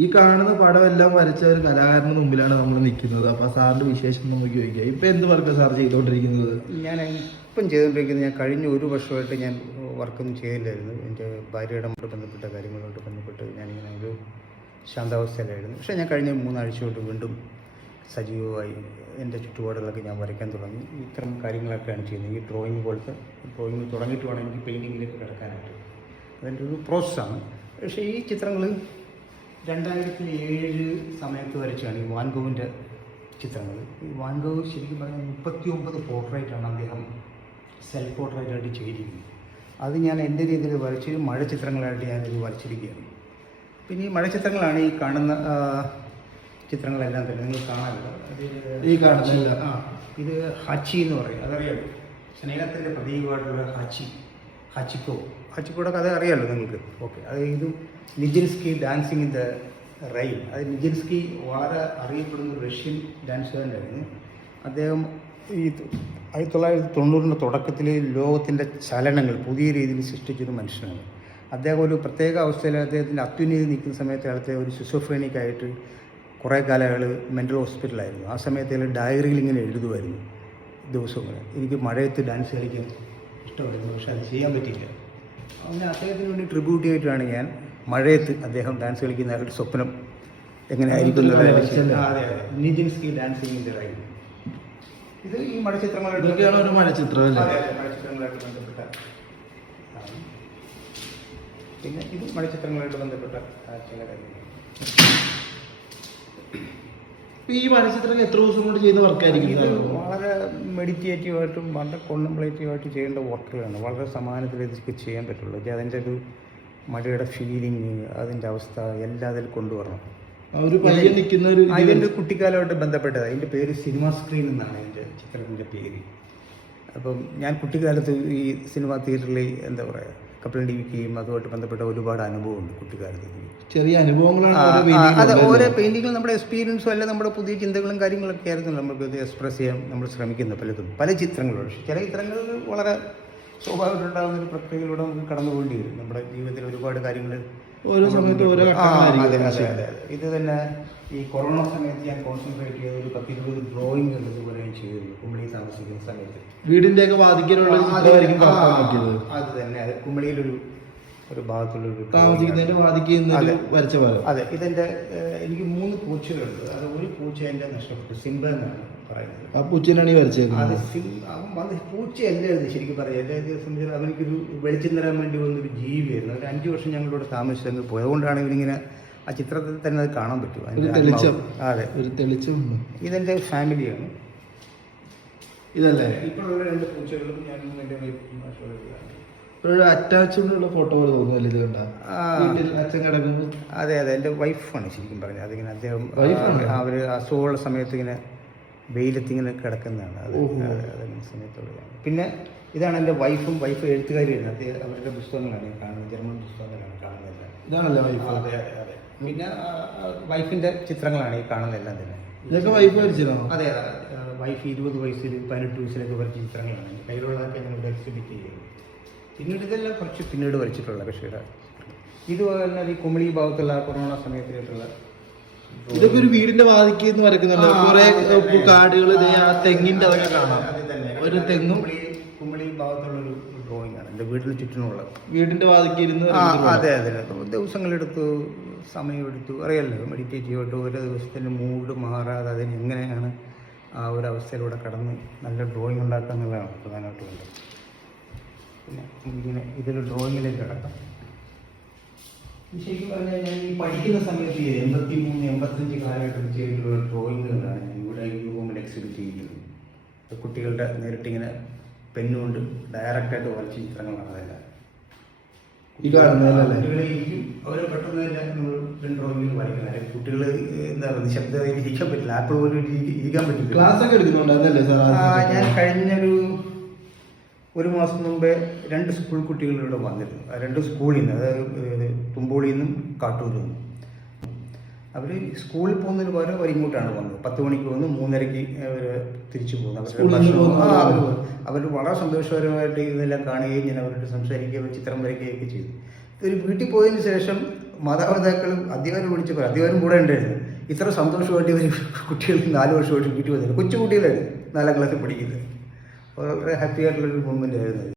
ഈ കാണുന്ന പടം എല്ലാം വരച്ച ഒരു കലാകാരന് മുമ്പിലാണ് നമ്മൾ നിൽക്കുന്നത്. അപ്പൊ സാറിന്റെ വിശേഷം നമുക്ക് ചോദിക്കാം ഇപ്പൊ എന്ത് വർക്ക് സാർ ചെയ്തുകൊണ്ടിരിക്കുന്നത് ഞാൻ ഇപ്പം ചെയ്തുകൊണ്ടിരിക്കുന്നത് ഞാൻ കഴിഞ്ഞ ഒരു വർഷമായിട്ട് ഞാൻ വർക്കൊന്നും ചെയ്തില്ലായിരുന്നു. എന്റെ ഭാര്യയുടെ ബന്ധപ്പെട്ട കാര്യങ്ങളോട് ബന്ധപ്പെട്ട് ഞാനിങ്ങനെ ഒരു ശാന്താവസ്ഥയിലായിരുന്നു. പക്ഷേ ഞാൻ കഴിഞ്ഞ മൂന്നാഴ്ച കൊണ്ട് വീണ്ടും സജീവമായി എന്റെ ചുറ്റുപാടുകളൊക്കെ ഞാൻ വരയ്ക്കാൻ തുടങ്ങി. ഇത്തരം കാര്യങ്ങളൊക്കെയാണ് ചെയ്യുന്നത്. ഈ ഡ്രോയിങ് പോലത്തെ ഡ്രോയിങ് തുടങ്ങിയിട്ട് വേണം എനിക്ക് പെയിന്റിങ്ങിലേക്ക് കിടക്കാനായിട്ട്. അതിന്റെ ഒരു പ്രോസസ്സാണ് പക്ഷേ ഈ ചിത്രങ്ങൾ രണ്ടായിരത്തി ഏഴ് സമയത്ത് വരച്ചാണ് ഈ വാൻഗോവിന്റെ ചിത്രങ്ങൾ. ഈ വാൻഗോവ് ശരിക്കും പറഞ്ഞാൽ മുപ്പത്തി ഒമ്പത് പോർട്രേറ്റാണ് അദ്ദേഹം സെൽഫ് പോർട്രേറ്റായിട്ട് ചെയ്തിരിക്കുന്നത്. അത് ഞാൻ എന്റെ രീതിയിൽ വരച്ച് മഴ ചിത്രങ്ങളായിട്ട് ഞാനിത് വരച്ചിരിക്കുകയാണ്. പിന്നെ ഈ മഴ ചിത്രങ്ങളാണ് ഈ കാണുന്ന ചിത്രങ്ങളെല്ലാം തന്നെ നിങ്ങൾ കാണാമല്ലോ ഇത് ഈ കാണുന്നില്ല ആ ഇത് ഹച്ചി എന്ന് പറയും. അതറിയാം സ്നേഹത്തിന്റെ പ്രതീകമായിട്ടുള്ള ഹച്ചി. ഹച്ചിക്കോ ഹച്ചിക്കോയുടെ കഥ അറിയാലോ നിങ്ങൾക്ക്? ഓക്കെ. അത് ഇത് Nijinsky dancing in the rain. അത് നിജിൻസ്കി വളരെ അറിയപ്പെടുന്ന ഒരു റഷ്യൻ ഡാൻസുകാരനായിരുന്നു അദ്ദേഹം ഈ ആയിരത്തി തൊള്ളായിരത്തി തൊണ്ണൂറിന്റെ തുടക്കത്തിൽ ലോകത്തിന്റെ ചലനങ്ങൾ പുതിയ രീതിയിൽ സൃഷ്ടിച്ചൊരു മനുഷ്യനാണ്. അദ്ദേഹം ഒരു പ്രത്യേക അവസ്ഥയിൽ അദ്ദേഹത്തിന്റെ അത്യുന്നതി നിൽക്കുന്ന സമയത്ത് അയാളത്തെ ഒരു സിസോഫ്രേനിക്കായിട്ട് കുറേ കാലം അയാൾ മെന്റൽ ഹോസ്പിറ്റലായിരുന്നു ആ സമയത്ത് അയാൾ ഡയറിയിൽ ഇങ്ങനെ എഴുതുമായിരുന്നു ദിവസങ്ങൾ. എനിക്ക് മഴയത്ത് ഡാൻസ് കളിക്കാൻ ഇഷ്ടമായിരുന്നു പക്ഷെ അത് ചെയ്യാൻ പറ്റിയില്ല. അങ്ങനെ അദ്ദേഹത്തിന് വേണ്ടി ട്രിബ്യൂട്ട് ചെയ്തിട്ടാണ് ഞാൻ മഴയത്ത് അദ്ദേഹം ഡാൻസ് കളിക്കുന്ന അയാളുടെ സ്വപ്നം എങ്ങനെയായിരിക്കും നിജിൻസ്കി ഡാൻസിങ് ഇൻ ദ ഇത് ഈ മഴച്ചിത്രം മഴച്ചിത്രങ്ങളായിട്ട് ബന്ധപ്പെട്ട പിന്നെ ഇത് മഴച്ചിത്രങ്ങളായിട്ട് ബന്ധപ്പെട്ട ചില കാര്യങ്ങൾ. ഈ മഴച്ചിത്രം എത്ര ദിവസം കൊണ്ട് ചെയ്യുന്ന വർക്കായിരിക്കും ഇത്? വളരെ മെഡിറ്റേറ്റീവായിട്ടും വളരെ കോൺസെൻട്രേറ്റീവായിട്ട് ചെയ്യേണ്ട വർക്കുകളാണ് വളരെ സമാനത്തിൽ ഇതൊക്കെ ചെയ്യാൻ പറ്റുള്ളൂ. അതിന്റെ ഒരു മഴയുടെ ഫീലിംഗ് അതിന്റെ അവസ്ഥ എല്ലാം അതിൽ കൊണ്ടുവരണം. അതിന്റെ കുട്ടിക്കാലമായിട്ട് ബന്ധപ്പെട്ടത് അതിന്റെ പേര് സിനിമ സ്ക്രീൻ എന്നാണ് എന്റെ ചിത്രത്തിന്റെ പേര്. അപ്പം ഞാൻ കുട്ടിക്കാലത്ത് ഈ സിനിമ തിയേറ്ററിൽ എന്താ പറയുക കപ്പിൾ ടി വിക്കുകയും അതുമായിട്ട് ബന്ധപ്പെട്ട ഒരുപാട് അനുഭവമുണ്ട് കുട്ടിക്കാലത്ത്. ചെറിയ അനുഭവങ്ങളാണ് അത് ഓരോ ഉള്ളത്. നമ്മുടെ എക്സ്പീരിയൻസും അല്ല നമ്മുടെ പുതിയ ചിന്തകളും കാര്യങ്ങളൊക്കെ ആയിരുന്നു നമുക്ക് ഇത് എക്സ്പ്രസ് ചെയ്യാൻ നമ്മൾ ശ്രമിക്കുന്നത് പലതും പല ചിത്രങ്ങളും പക്ഷേ ചില ചിത്രങ്ങൾ വളരെ സ്വാഭാവികമായിട്ടുണ്ടാകുന്ന ഒരു പ്രക്രിയയിലൂടെ നമുക്ക് കടന്നു പോകേണ്ടി വരും. നമ്മുടെ ജീവിതത്തിൽ ഒരുപാട് കാര്യങ്ങൾ ഓരോ സമയത്ത് ഓരോ അതെ, അതെ. ഇത് തന്നെ ഈ കൊറോണ സമയത്ത് ഞാൻ കോൺസെൻട്രേറ്റ് ചെയ്ത ഒരു പത്തിരുപത് ഡ്രോയിങ് ഇതുപോലെ ഞാൻ ചെയ്തിരുന്നു കുമിളി താമസിക്കുന്ന സമയത്ത്. വീടിന്റെ ഒക്കെ വാതിക്കലുള്ള അത് അത് തന്നെ. അത് കുമ്പളിയിലൊരു ഒരു ഭാഗത്തുള്ളൊരു. താമസിക്കുന്നതിന്റെ വാദിക്കുന്ന അതെ. വരച്ച പോലെ അതെ. ഇതെന്റെ എനിക്ക് മൂന്ന് പൂച്ചകളുണ്ട്. അത് ഒരു പൂച്ച എന്റെ നഷ്ടപ്പെട്ടു. സിംബ എന്നാണ് പറയുന്നത്. ആ പൂച്ചേനാണ് ഈ അത് വരച്ചേക്കുന്നത് സിം അവൻ വന്ന് പൂച്ചയല്ല ഇത് ശരിക്കും പറയാം. എല്ലാ മുതൽ അവനിക്കൊരു വെളിച്ചം തരാൻ വേണ്ടി വന്നൊരു ജീവിയായിരുന്നു. ഒരു അഞ്ച് വർഷം ഞങ്ങളിവിടെ താമസിച്ച് പോയതുകൊണ്ടാണ് ഇവനിങ്ങനെ ആ ചിത്രത്തിൽ തന്നെ അത് കാണാൻ പറ്റും. തെളിച്ചം. അതെ. ഒരു തെളിച്ചമുണ്ട് ഇതെന്റെ ഫാമിലിയാണ്. ഇതല്ലേ? ഇപ്പോഴുള്ള രണ്ട് പൂച്ചകളും വൈഫും ആശ്രയിക്കുകയാണ്. ഒരു അറ്റാച്ച്ഡ് ഉള്ള ഫോട്ടോ പോലെ തോന്നുന്നല്ലേ ഇത് കണ്ട? വീട്ടിൽ അച്ഛൻ കിടക്കുന്നു അതെ അതെ. എന്റെ വൈഫാണ് ശരിക്കും പറഞ്ഞത്. അതിങ്ങനെ അദ്ദേഹം അവർ അവർ അസുഖമുള്ള സമയത്ത് ഇങ്ങനെ വെയിലത്ത് ഇങ്ങനെ കിടക്കുന്നതാണ്. അത്. അതങ്ങനെ സമയത്തുള്ളതാണ്. പിന്നെ ഇതാണ് എന്റെ വൈഫും വൈഫ് എഴുത്തുകാരിയാണ് അദ്ദേഹം അവരുടെ പുസ്തകങ്ങളാണ് ഞാൻ കാണുന്നത്. ജർമ്മൻ പുസ്തകങ്ങളാണ് കാണുന്നത്. ഇതാണല്ലേ വൈഫ് അതെ അതെ അതെ. പിന്നെ വൈഫിന്റെ ചിത്രങ്ങളാണ് ഈ കാണുന്നതെല്ലാം തന്നെ. ഇതൊക്കെ വൈഫ് വരച്ചതാണോ? അതെ അതെ. വൈഫ് ഇരുപത് വയസ്സിൽ പതിനെട്ട് വയസ്സിലൊക്കെ വരച്ച ചിത്രങ്ങളാണ്. കയ്യിലുള്ളതൊക്കെ ഞങ്ങൾ എക്സിബിറ്റ് ചെയ്യുന്നത് പിന്നീട് ഇതെല്ലാം കുറച്ച് പിന്നീട് വരച്ചിട്ടുള്ള കക്ഷിയുടെ ഇതുപോലെ തന്നെ ഈ കുമളി ഭാഗത്തുള്ള കൊറോണ സമയത്തിലുള്ള ഇതൊക്കെ ഒരു വീടിന്റെ വാതിക്ക് എന്ന് വരക്കുന്നുണ്ട് കുറെ. കാടുകൾ ആ തെങ്ങിന്റെ അതൊക്കെ കാണാം. ഒരു തെങ്ങും കുമളി ഭാഗത്തുള്ള ഒരു ഡ്രോയിങ് ആണ്. എന്റെ വീട്ടിൽ ചുറ്റിനുള്ള വീടിന്റെ വാതിക്ക് ഇരുന്ന് അതെ അതെ ദിവസങ്ങളെടുത്തു സമയമെടുത്തു അറിയാലോ? ചെയ്തിട്ട് ഓരോ ദിവസത്തിന്റെ മൂഡ് മാറാതെ അതിന് എങ്ങനെയാണ് ആ ഒരു അവസ്ഥയിലൂടെ കടന്ന് നല്ല ഡ്രോയിങ് ഉണ്ടാക്കുക എന്നുള്ളതാണ് പ്രധാനമായിട്ട് വേണ്ടത്. പിന്നെ ഇങ്ങനെ ഇതൊരു ഡ്രോയിങ്ങിലേക്ക് കടക്കാം. ശരിക്കും പറഞ്ഞാൽ ഞാൻ ഈ പഠിക്കുന്ന സമയത്ത് എൺപത്തി മൂന്ന് എൺപത്തഞ്ച് കാലഘട്ടം ചെയ്തിട്ടുള്ള ഡ്രോയിങ്ങുകളാണ് ഇവിടെ ഈ റൂമിൽ എക്സിബിറ്റ് ചെയ്തിട്ടുള്ളത് കുട്ടികളുടെ നേരിട്ടിങ്ങനെ പെന്നുകൊണ്ട് ഡയറക്റ്റായിട്ട് വരച്ച ചിത്രങ്ങളാണ് അതെല്ലാം ഈ കാണുന്നതല്ലേ അവരെ പെട്ടെന്ന് ഡ്രോയിങ്ങിൽ കുട്ടികൾ എന്താ പറയുക നിശബ്ദതയിൽ ഇരിക്കാൻ പറ്റില്ല. ആപ്പിൾ പോലും ഇരി- ഇരിക്കാൻ പറ്റില്ല ക്ലാസ് ഒക്കെ സാർ ഞാൻ കഴിഞ്ഞൊരു ഒരു മാസം മുമ്പേ രണ്ട് സ്കൂൾ കുട്ടികൾ ഇവിടെ വന്നിരുന്നു. രണ്ട് സ്കൂളിൽ നിന്ന് അതായത് തുമ്പോളിയിൽ നിന്നും കാട്ടൂരിൽ നിന്നും. അവർ സ്കൂളിൽ പോകുന്നതിന് പകരം അവർ ഇങ്ങോട്ടാണ് പോകുന്നത്. പത്ത് മണിക്ക് വന്ന് മൂന്നരയ്ക്ക് അവർ തിരിച്ചു പോകുന്നു. അവരുടെ ഭക്ഷണം പോകുന്നത്? അവർ അവർ വളരെ സന്തോഷകരമായിട്ട് ഇതെല്ലാം കാണുകയും ഞാൻ അവരോട് സംസാരിക്കുകയും ചിത്രം വരയ്ക്കുകയും ഒക്കെ ചെയ്തു. ഒരു വീട്ടിൽ പോയതിന് ശേഷം മാതാപിതാക്കളും അധികാരം വിളിച്ച് പറയും അധികാരം കൂടെ ഉണ്ടായിരുന്നു. ഇത്ര സന്തോഷമായിട്ട് ഇവർ കുട്ടികൾ നാല് വർഷമായിട്ട് വീട്ടിൽ വന്നില്ല കൊച്ചു കുട്ടികളായിരുന്നു നാലാം ക്ലാസ്സിൽ പഠിക്കുന്നത്. വളരെ ഹാപ്പി ആയിട്ടുള്ളൊരു മൂമെന്റ് ആയിരുന്നു